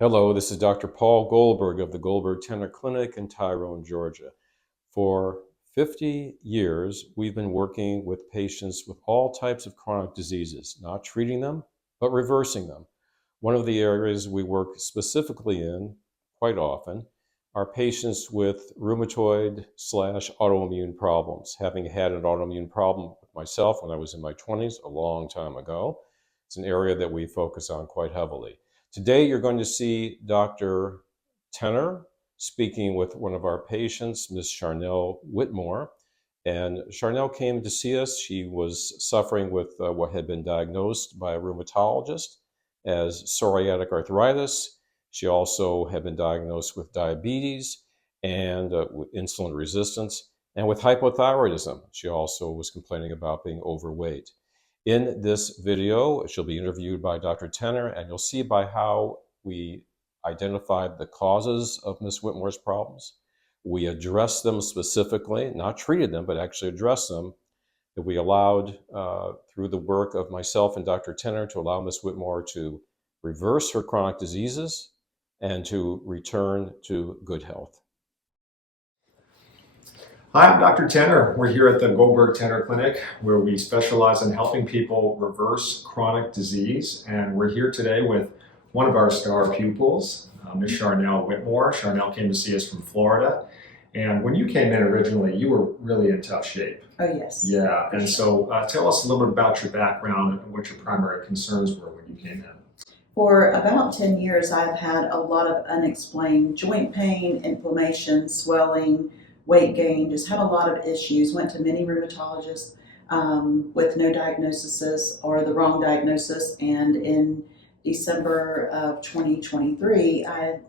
Hello, this is Dr. Paul Goldberg of the Goldberg Tener Clinic in Tyrone, Georgia. For 50 years, we've been working with patients with all types of chronic diseases, not treating them, but reversing them. One of the areas we work specifically in quite often are patients with rheumatoid/autoimmune problems. Having had an autoimmune problem myself when I was in my 20s, a long time ago, it's an area that we focus on quite heavily. Today, you're going to see Dr. Tener speaking with one of our patients, Ms. Charnelle Whitmore. And Charnelle came to see us. She was suffering with what had been diagnosed by a rheumatologist as psoriatic arthritis. She also had been diagnosed with diabetes and with insulin resistance and with hypothyroidism. She also was complaining about being overweight. In this video, she'll be interviewed by Dr. Tener, and you'll see by how we identified the causes of Ms. Whitmore's problems. We addressed them specifically, not treated them, but actually addressed them. That we allowed, through the work of myself and Dr. Tener, to allow Ms. Whitmore to reverse her chronic diseases and to return to good health. Hi, I'm Dr. Tener. We're here at the Goldberg Tener Clinic, where we specialize in helping people reverse chronic disease. And we're here today with one of our star pupils, Ms. Charnelle Whitmore. Charnelle came to see us from Florida. And when you came in originally, you were really in tough shape. Oh, yes. Yeah, and so tell us a little bit about your background and what your primary concerns were when you came in. For about 10 years, I've had a lot of unexplained joint pain, inflammation, swelling, weight gain, just had a lot of issues. Went to many rheumatologists with no diagnosis or the wrong diagnosis. And in December of 2023, I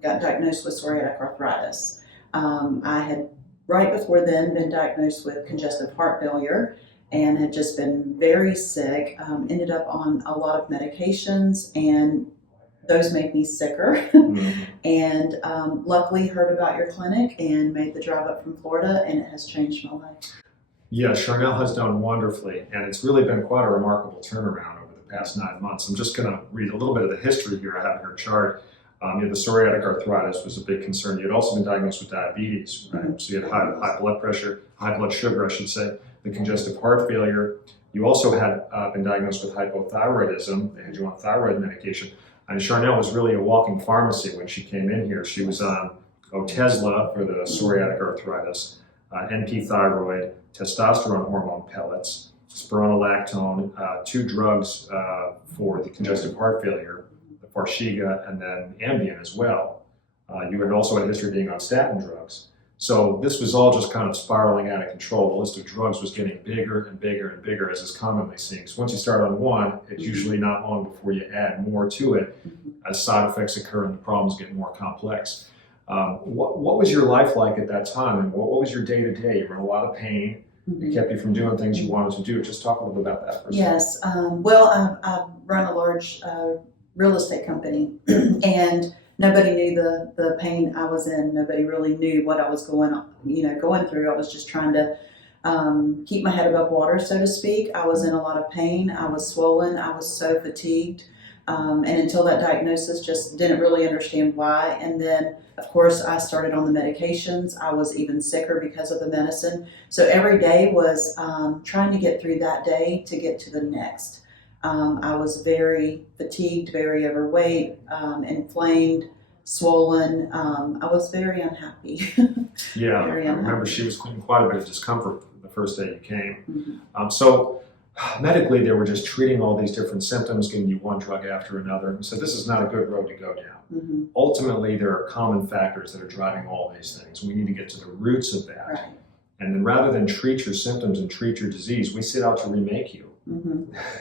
got diagnosed with psoriatic arthritis. I had right before then been diagnosed with congestive heart failure and had just been very sick, ended up on a lot of medications, and those made me sicker. And luckily heard about your clinic and made the drive up from Florida, and it has changed my life. Yeah, Charnelle has done wonderfully, and it's really been quite a remarkable turnaround over the past 9 months. I'm just going to read a little bit of the history here. I have in her chart. The psoriatic arthritis was a big concern. You had also been diagnosed with diabetes, right? So you had high blood pressure, high blood sugar, I should say, the congestive heart failure. You also had been diagnosed with hypothyroidism. They had you on thyroid medication. And Charnelle was really a walking pharmacy when she came in here. She was on Otezla for the psoriatic arthritis, NP thyroid, testosterone hormone pellets, spironolactone, 2 drugs for the congestive heart failure, the Farxiga, and then Ambien as well. You had also had a history of being on statin drugs. So this was all just kind of spiraling out of control. The list of drugs was getting bigger and bigger and bigger, as is commonly seen. So once you start on one, it's usually not long before you add more to it as side effects occur and the problems get more complex. What was your life like at that time, and what was your day-to-day? You were in a lot of pain. It kept you from doing things you wanted to do. Just talk a little bit about that for a second. Yes. Well, I run a large real estate company, and nobody knew the pain I was in. Nobody really knew what I was going through. I was just trying to keep my head above water, so to speak. I was in a lot of pain. I was swollen. I was so fatigued. And until that diagnosis, just didn't really understand why. And then, of course, I started on the medications. I was even sicker because of the medicine. So every day was trying to get through that day to get to the next. I was very fatigued, very overweight, inflamed, swollen. I was very unhappy. Yeah, I remember she was in quite a bit of discomfort the first day you came. So medically, they were just treating all these different symptoms, giving you one drug after another. So this is not a good road to go down. Ultimately, there are common factors that are driving all these things. We need to get to the roots of that. Right. And then rather than treat your symptoms and treat your disease, we set out to remake you.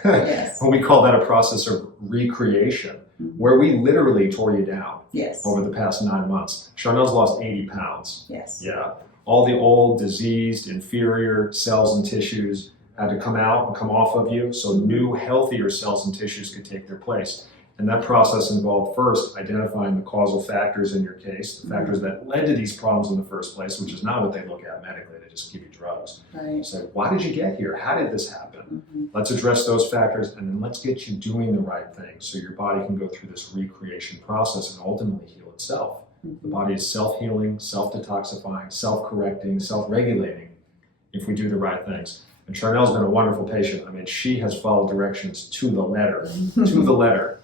Yes. And we call that a process of recreation, where we literally tore you down over the past 9 months. Charnelle's lost 80 pounds. Yes. Yeah. All the old, diseased, inferior cells and tissues had to come out and come off of you, so new, healthier cells and tissues could take their place. And that process involved first identifying the causal factors in your case, the factors that led to these problems in the first place, which is not what they look at medically. They just give you drugs. Right. So why did you get here? How did this happen? Let's address those factors, and then let's get you doing the right thing so your body can go through this recreation process and ultimately heal itself. The body is self-healing, self-detoxifying, self-correcting, self-regulating if we do the right things. And Charnelle's been a wonderful patient. I mean, she has followed directions to the letter,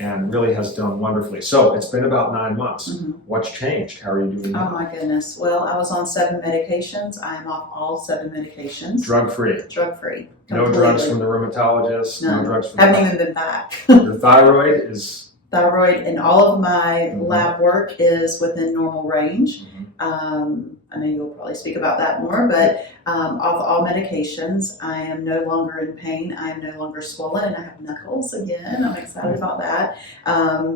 and really has done wonderfully. So it's been about 9 months. What's changed? How are you doing now? Oh my goodness. Well, I was on 7 medications. I am off all 7 medications. Drug-free? Drug-free. No drugs from the rheumatologist? No drugs from haven't even been back. Your thyroid is? Thyroid, and all of my lab work is within normal range. I know you'll probably speak about that more, but off all medications, I am no longer in pain. I am no longer swollen, and I have knuckles again. I'm excited about that.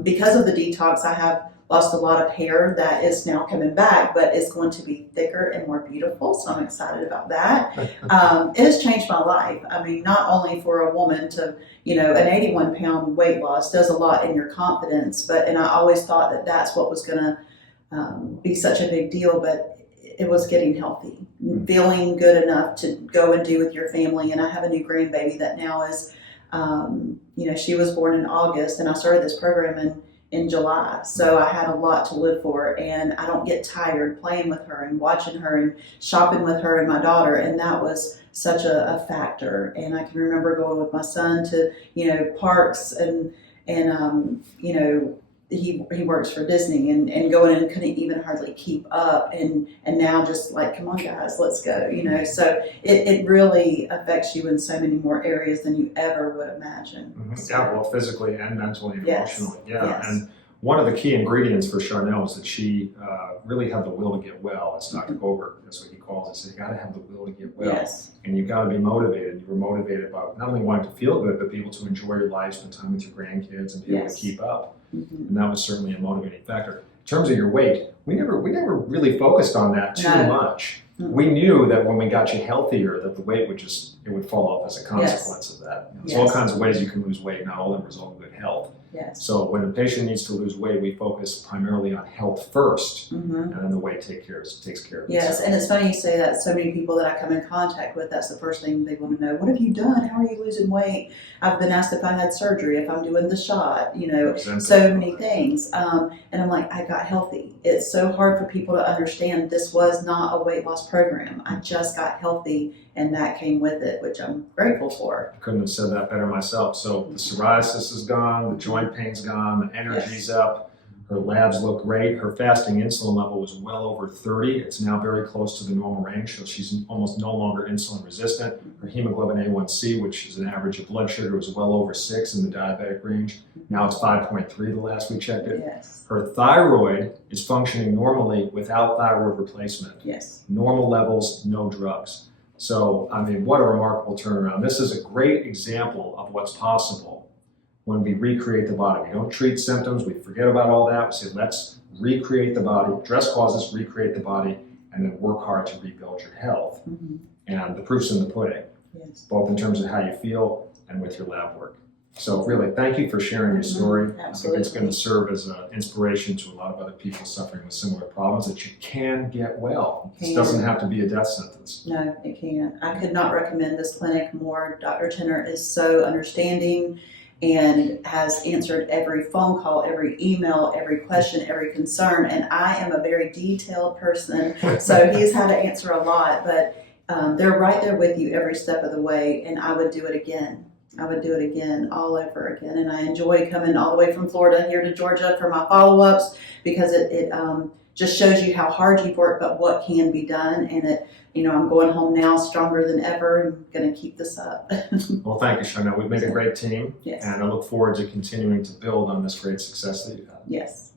Because of the detox, I have lost a lot of hair that is now coming back, but it's going to be thicker and more beautiful, so I'm excited about that. It has changed my life. I mean, not only for a woman to, an 81-pound weight loss does a lot in your confidence, and I always thought that that's what was going to be such a big deal, but it was getting healthy, feeling good enough to go and do with your family. And I have a new grandbaby that now is, she was born in August, and I started this program in July. So I had a lot to live for, and I don't get tired playing with her and watching her and shopping with her and my daughter. And that was such a factor. And I can remember going with my son to, parks and he works for Disney and going and couldn't even hardly keep up, and now just like, come on guys, let's go, so it really affects you in so many more areas than you ever would imagine. Yeah, well, physically and mentally and emotionally. Yeah. Yes. And one of the key ingredients for Charnelle is that she really had the will to get well. It's Dr. Goldberg, that's what he calls it. So you got to have the will to get well. Yes. And you've got to be motivated. You were motivated by not only wanting to feel good, but be able to enjoy your life, spend time with your grandkids, and be able to keep up. And that was certainly a motivating factor. In terms of your weight, we never really focused on that too much. We knew that when we got you healthier, that the weight would fall off as a consequence of that. There's all kinds of ways you can lose weight, not all of them result in good health. Yes. So when a patient needs to lose weight, we focus primarily on health first, and then the weight takes care of itself. Yes, and it's funny you say that. So many people that I come in contact with, that's the first thing they want to know. What have you done? How are you losing weight? I've been asked if I had surgery, if I'm doing the shot, so many things. And I'm like, I got healthy. It's so hard for people to understand this was not a weight loss program. I just got healthy, and that came with it, which I'm grateful for. I couldn't have said that better myself. So the psoriasis is gone, the joint pain's gone, the energy's up, her labs look great, her fasting insulin level was well over 30. It's now very close to the normal range, so she's almost no longer insulin resistant. Her hemoglobin A1C, which is an average of blood sugar, was well over 6 in the diabetic range. Now it's 5.3 the last we checked it. Yes. Her thyroid is functioning normally without thyroid replacement. Yes. Normal levels, no drugs. So, I mean, what a remarkable turnaround. This is a great example of what's possible when we recreate the body. We don't treat symptoms, we forget about all that. We say, let's recreate the body, address causes, recreate the body, and then work hard to rebuild your health. And the proof's in the pudding, both in terms of how you feel and with your lab work. So really, thank you for sharing your story. Absolutely. I think it's going to serve as an inspiration to a lot of other people suffering with similar problems, that you can get well. This doesn't have to be a death sentence. No, it can't. I could not recommend this clinic more. Dr. Tener is so understanding and has answered every phone call, every email, every question, every concern. And I am a very detailed person, so he's had to answer a lot, but they're right there with you every step of the way, and I would do it again. I would do it again, all over again. And I enjoy coming all the way from Florida here to Georgia for my follow-ups, because it just shows you how hard you've worked, but what can be done. And I'm going home now stronger than ever, and going to keep this up. Well, thank you, Charnelle. We've made a great team, Yes. and I look forward to continuing to build on this great success that you've had. Yes.